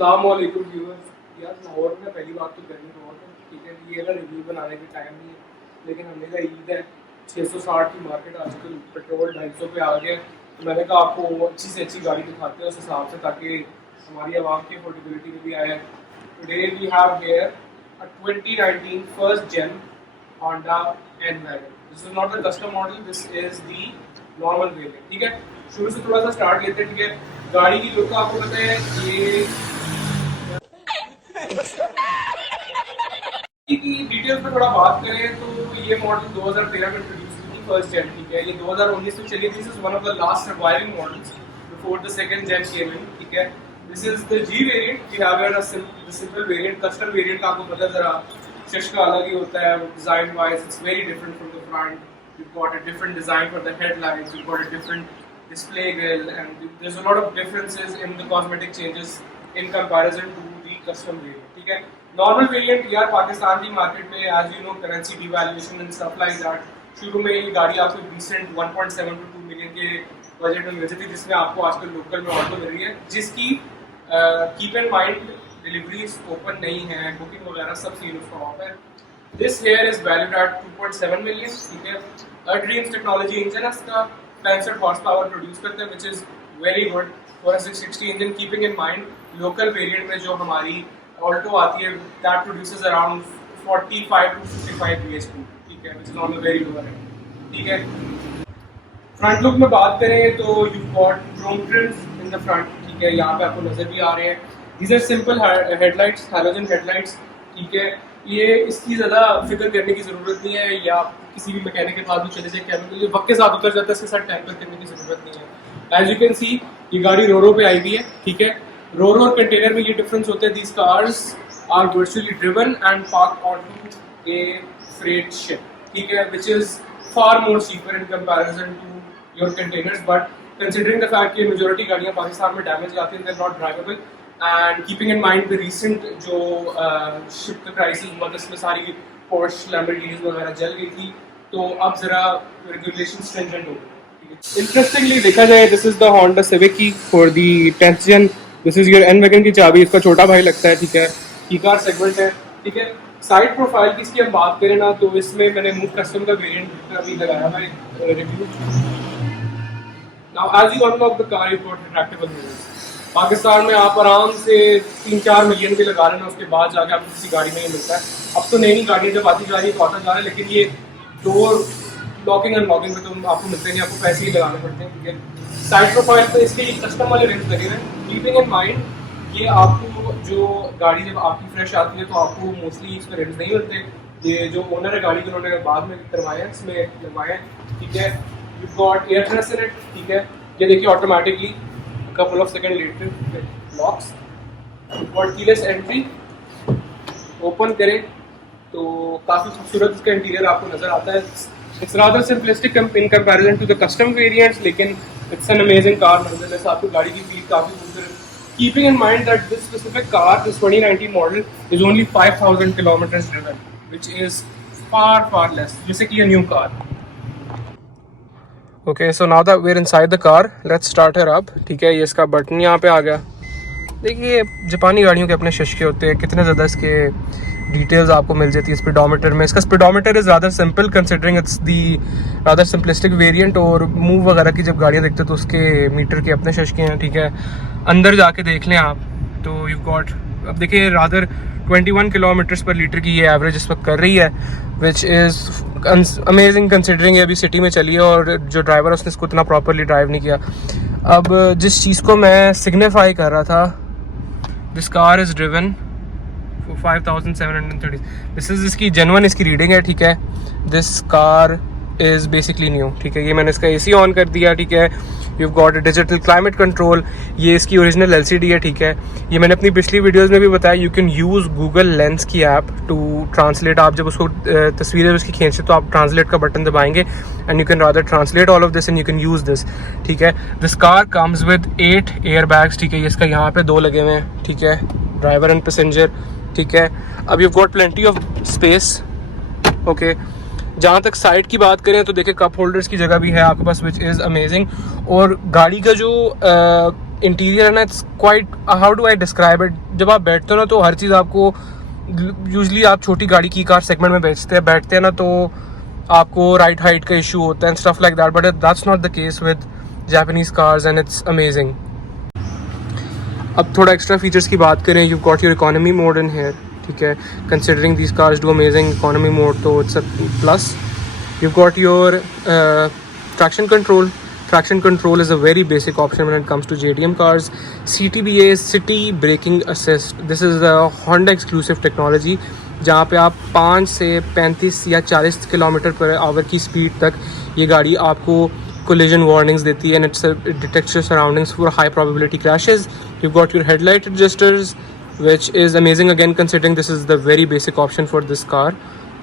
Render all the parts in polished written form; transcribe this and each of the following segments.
अस्सलाम वालेकुम व्यूअर्स। यार लाहौर में पहली बात तो गर्मी बहुत है, ठीक है। ये ना रिव्यू बनाने के टाइम नहीं है, लेकिन हमने कहा ईद है, 660 की मार्केट आजकल पेट्रोल 250 पे आ गया। तो मैंने कहा आपको अच्छी से अच्छी गाड़ी दिखाते हैं उस हिसाब से, ताकि हमारी आवाम की अफोर्डेबिलिटी में भी आए। Today we have here a 2019 first gen Honda N-Wagon. This is not the custom model, this is the normal variant, ठीक है। शुरू से थोड़ा सा स्टार्ट लेते हैं, ठीक है। गाड़ी की लुक आपको पता है, ये की डिटेल्स में थोड़ा बात करें तो ये मॉडल 2013 में इंट्रोड्यूस हुई थी फर्स्ट जेन, ठीक है। ये 2019 में चली। This is one of the last surviving models before the second gen came in, ठीक है। This is the G variant. We have here the simple variant. Custom variant का आपको पता है जरा शश का अलग ही होता है, design wise it's very different from the front. We've got a different design for the headlights, we've got a different display grille, and there's a lot of differences in the cosmetic changes in comparison to the custom variant, ठीक है। Normal variant यार पाकिस्तान की market में as you know currency devaluation and stuff like that, शुरू में ये गाड़ी आपको डिसेंट 1.7 to 2 मिलियन के बजट में मिल जाती थी, जिसमें आपको आजकल लोकल में ऑटो मिल रही है, जिसकी keep in mind deliveries open नहीं है, बुकिंग वगैरह सब सीन उसका ऑफ है। This here is valued at 2.7 million, ठीक है। Dreams टेक्नोलॉजी इंजन है इसका, 65 हॉर्स पावर प्रोड्यूस करता है, which is very good for a 660 engine. Keeping in mind local variant में जो हमारी ऑल्टो आती है that produces around 45 to 55 bhp, ठीक है, which is on the very lower end, ठीक है। फ्रंट लुक में बात करें तो you got Chrome TRIMS in the front, ठीक है। यहाँ पे आपको नजर भी आ रहे हैं। These are simple headlights, halogen headlights, ठीक है। ये इसकी ज़्यादा फिक्र करने की ज़रूरत नहीं है, या किसी भी मैकेनिक के पास भी चले जाए केमिकल वक्त के साथ उतर जाता है, इसके साथ टैंपर करने की ज़रूरत नहीं है। एज यू कैन सी ये गाड़ी रोरो पे आई हुई है, ठीक है। रोरो और कंटेनर में ये डिफरेंस होते हैं। These cars are virtually driven and park onto a freight ship, ठीक है, which is far more cheaper in comparison to your containers. But considering the fact कि मेजॉरिटी गाड़ियाँ पाकिस्तान में डैमेज आती हैं, they are not drivable, and keeping in mind the recent जो ship का crisis हुआ था, इसमें सारी पोर्श लैम्बोर्गिनीज वगैरह जल गई थी, तो अब जरा रेगुलेशन स्ट्रिंजेंट हो गए। इंटरेस्टिंगली देखा जाए, this is the Honda Civic की for the 10th gen. This is your N-Wagon की चाबी, इसका छोटा भाई लगता है, ठीक है। ई कार सेगमेंट है, ठीक है। साइड प्रोफाइल की इसकी हम बात करें ना, तो इसमें मैंने मूव कस्टम का वेरिएंट अभी लगाया हुआ है review. Now as you unlock the car, you got retractable mirrors. Pakistan में आप आराम से 3-4 मिलियन भी लगा लेना, उसके बाद जाके आपको किसी गाड़ी में ही मिलता है। अब तो नई नई गाड़ियाँ जब आती जा रही है तो आता जा रहा है, लेकिन ये डोर लॉकिंग अनलॉकिंग में तो आपको मिलते नहीं, आपको पैसे ही लगाने पड़ते हैं, ठीक है। साइड प्रोफाइल पे इसके कस्टम वाले रिम्स लगे हुए हैं। कीपिंग इन माइंड ये आपको जो गाड़ी जब आपकी फ्रेश आती है तो आपको मोस्टली इस पर रिम्स नहीं मिलते। ये जो ओनर है गाड़ी के, उन्होंने बाद में करवाए हैं, इसमें लगवाए हैं, ठीक है। You got air fresh in it, ठीक है। ये देखिए automatically couple of seconds later it locks. got keyless entry, open करें तो काफ़ी खूबसूरत इसका इंटीरियर आपको नज़र आता है। It's rather simplistic in comparison to the custom variants, लेकिन it's an amazing car नज़र आपको गाड़ी की फील काफ़ी खूबसूरत। Keeping in mind that this specific car, this 2019 model is only 5000 kilometers driven, which is far less, basically a new car. Okay, so now that we are inside the car, let's start her up, ठीक है। ये इसका button यहाँ पे आ गया। देखिए जापानी गाड़ियों के अपने शशके होते हैं, कितने ज़्यादा इसके डिटेल्स आपको मिल जाती है स्पीडोमीटर में। इसका स्पीडोमीटर इज़ ज़्यादा simple considering it's the rather simplistic variant, और मूव वगैरह की जब गाड़ियाँ देखते हो तो उसके मीटर के अपने शशके हैं, ठीक है। अंदर जाके देख लें आप तो यू गॉट, अब देखिए रादर 21 किलोमीटर्स पर लीटर की ये एवरेज इस वक्त कर रही है, विच इज़ अमेजिंग कंसिडरिंग ये अभी सिटी में चली है और जो ड्राइवर है उसने इसको इतना प्रॉपरली ड्राइव नहीं किया। अब जिस चीज़ को मैं सिग्निफाई कर रहा था, this car is driven for 5730, this is इसकी जेन्युइन इसकी रीडिंग है, ठीक है। This car is basically new, ठीक है। ये मैंने इसका AC ऑन कर दिया, ठीक है। You got a digital climate control, ये इसकी ओरिजिनल LCD है, ठीक है। ये मैंने अपनी पिछली वीडियोस में भी बताया, you can use Google lens की ऐप टू ट्रांसलेट। आप जब उसको तस्वीरें उसकी खींचते तो आप ट्रांसलेट का बटन दबाएंगे and you can rather translate all of this and you can use this, ठीक है। This car comes with 8 air bags, ठीक है। इसका यहाँ पे 2 लगे हुए हैं, ठीक है, ड्राइवर एंड पैसेंजर, ठीक है। अब you got plenty of space, okay. जहाँ तक साइड की बात करें तो देखिए कप होल्डर्स की जगह भी है आपके पास, विच इज़ अमेजिंग। और गाड़ी का जो इंटीरियर है ना, it's quite, how do I describe it, जब आप बैठते हो ना तो हर चीज़ आपको, यूजली आप छोटी गाड़ी की कार सेगमेंट में बैठते हैं ना तो आपको राइट हाइट का इशू होता है and stuff like that, but that's not the case with Japanese cars and it's amazing. अब थोड़ा एक्स्ट्रा फीचर्स की बात करें, you got your economy mode in here, ठीक है. Considering these cars do amazing economy mode, तो it's a plus. You got your traction control. Traction control is a very basic option when it comes to JDM cars. CTBA is City Braking Assist. This is a Honda exclusive technology जहाँ पे आप 5 से 35 या 40 kilometre per hour की speed तक ये गाड़ी आपको collision warnings देती है, and it detects your surroundings for high probability crashes. You've got your headlight adjusters, which is amazing again considering this is the very basic option for this car,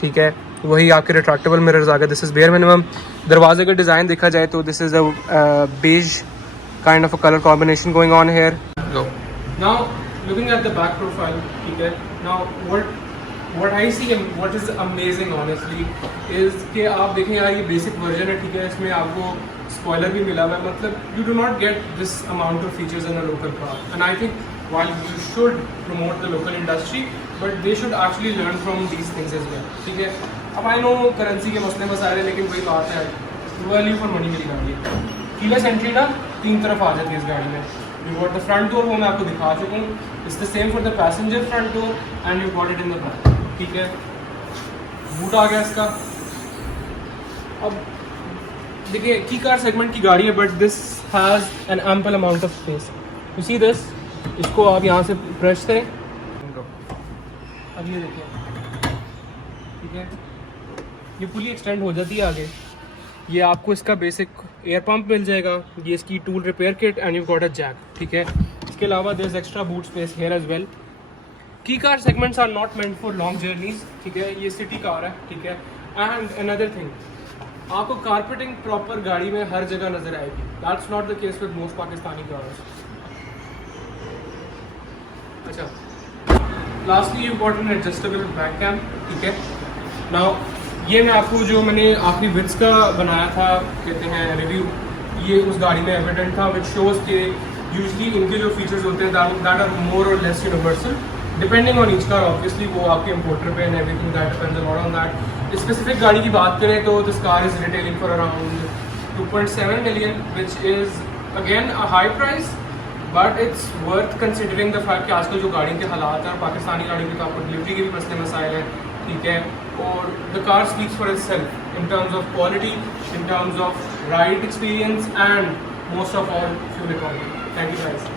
ठीक है. वही आपके रिट्रैक्टेबल मिरर्स आ गए, this is bare minimum. दरवाजे का design देखा जाए तो this is a beige kind of a colour combination going on here. Now looking at the back profile, ठीक है. Now what I see and what is amazing honestly is कि आप देखें यार ये बेसिक वर्जन है, ठीक है. इसमें आपको स्पॉइलर भी मिला हुआ है, मतलब you do not get this amount of features in a local car, and I think while you should promote the local industry, but they should actually learn from these things as well, ठीक है. अब I know currency के मसले मसाले, लेकिन वही बात है, वैल्यू फॉर मनी मिली गाड़ी है. कीलेस एंट्री ना 3 तरफ आ जाती है इस गाड़ी में. You got the front door, वो मैं आपको दिखा चुका हूँ. It's the same for the passenger front door and you got it in the back, ठीक है. बूट आ गया इसका. अब देखिए की कार सेगमेंट की गाड़ी है, but this has an ample amount of space. You see this, इसको आप यहाँ से प्रेस करें, अब ये देखिए, ठीक है, ये फुली एक्सटेंड हो जाती है आगे. ये आपको इसका बेसिक एयर पंप मिल जाएगा, ये इसकी tool repair kit and you got a jack, ठीक है. इसके अलावा there is extra boot space here as well. Kei car segments are not meant for long journeys, ठीक है. ये सिटी कार है, ठीक है. एंड अनदर थिंग, आपको कारपेटिंग प्रॉपर गाड़ी में हर जगह नजर आएगी. That's not the case with most Pakistani cars. अच्छा, lastly you got an adjustable back cam, ठीक है. नाउ ये मैं आपको जो मैंने आखिरी विड्स का बनाया था, कहते हैं रिव्यू, ये उस गाड़ी में एविडेंट था, विच शोज़ के यूजली इनके जो फीचर्स होते हैं that are more or less universal depending on each car. Obviously वो आपके इम्पोर्टर पे and everything that depends a lot on that. Specific गाड़ी की बात करें तो this car is retailing for around 2.7 million, which is again a high price, but it's worth considering the fact कि आजकल जो गाड़ी के हालात हैं, पाकिस्तानी गाड़ियों के तो आपको डिलीवरी के भी मसले मसाइल हैं, ठीक है. और the car speaks for itself in terms of quality, in terms of ride experience and most of all fuel economy. Thank you guys.